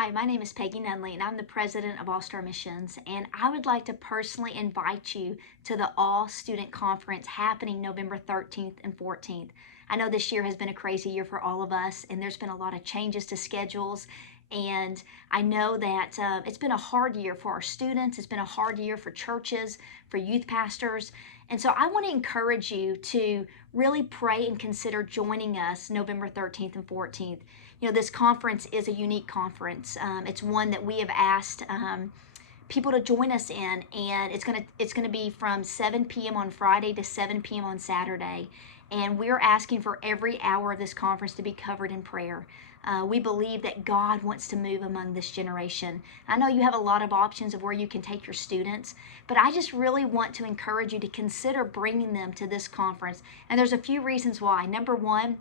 Hi, my name is Peggy Nunley, and I'm the president of All Star Missions. And I would like to personally invite you to the All Student Conference happening November 13th and 14th. I know this year has been a crazy year for all of us, and there's been a lot of changes to schedules. And I know that it's been a hard year for our students, it's been a hard year for churches, for youth pastors. And so I want to encourage you to really pray and consider joining us November 13th and 14th. You know, this conference is a unique conference. It's one that we have asked people to join us in, and it's gonna be from 7 p.m. on Friday to 7 p.m. on Saturday. And we're asking for every hour of this conference to be covered in prayer. We believe that God wants to move among this generation. I know you have a lot of options of where you can take your students, but I just really want to encourage you to consider bringing them to this conference. And there's a few reasons why. Number one,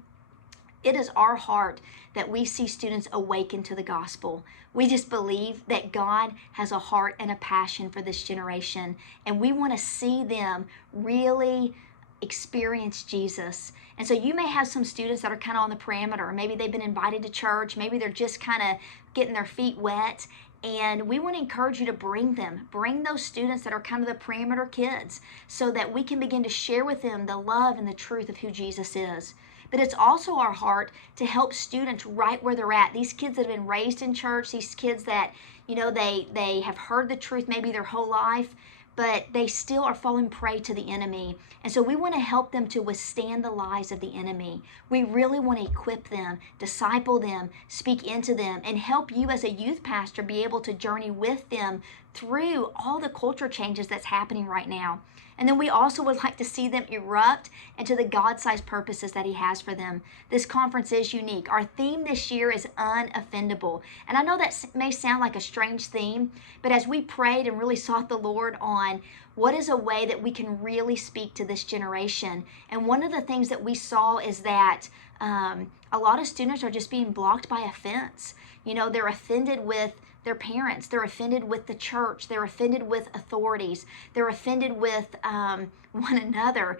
it is our heart that we see students awaken to the gospel. We just believe that God has a heart and a passion for this generation, and we want to see them really experience Jesus. And so you may have some students that are kind of on the perimeter. Maybe they've been invited to church. Maybe they're just kind of getting their feet wet. And we want to encourage you to bring them. Bring those students that are kind of the perimeter kids so that we can begin to share with them the love and the truth of who Jesus is. But it's also our heart to help students right where they're at. These kids that have been raised in church, these kids that, they have heard the truth maybe their whole life, but they still are falling prey to the enemy. And so we want to help them to withstand the lies of the enemy. We really want to equip them, disciple them, speak into them, and help you as a youth pastor be able to journey with them through all the culture changes that's happening right now. And then we also would like to see them erupt into the God-sized purposes that He has for them. This conference is unique. Our theme this year is unoffendable. And I know that may sound like a strange theme, but as we prayed and really sought the Lord on what is a way that we can really speak to this generation, and one of the things that we saw is that a lot of students are just being blocked by offense. They're offended with their parents, they're offended with the church, they're offended with authorities, they're offended with one another,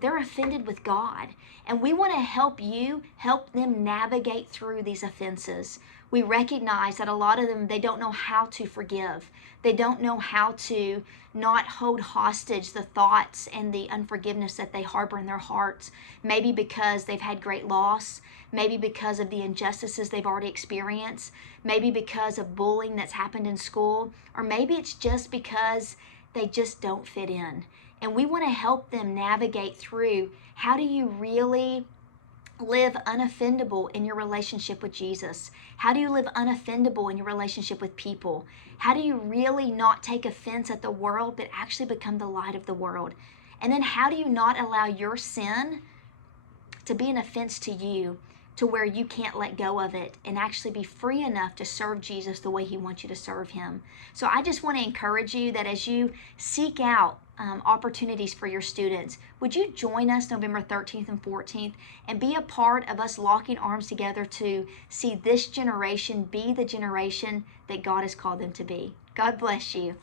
they're offended with God. And we want to help them navigate through these offenses. We recognize that a lot of them, they don't know how to forgive. They don't know how to not hold hostage the thoughts and the unforgiveness that they harbor in their hearts. Maybe because they've had great loss, maybe because of the injustices they've already experienced, maybe because of bullying that's happened in school, or maybe it's just because they just don't fit in. And we want to help them navigate through, how do you really live unoffendable in your relationship with Jesus? How do you live unoffendable in your relationship with people? How do you really not take offense at the world, but actually become the light of the world? And then how do you not allow your sin to be an offense to you, to where you can't let go of it and actually be free enough to serve Jesus the way He wants you to serve Him? So I just want to encourage you that as you seek out opportunities for your students, would you join us November 13th and 14th and be a part of us locking arms together to see this generation be the generation that God has called them to be? God bless you.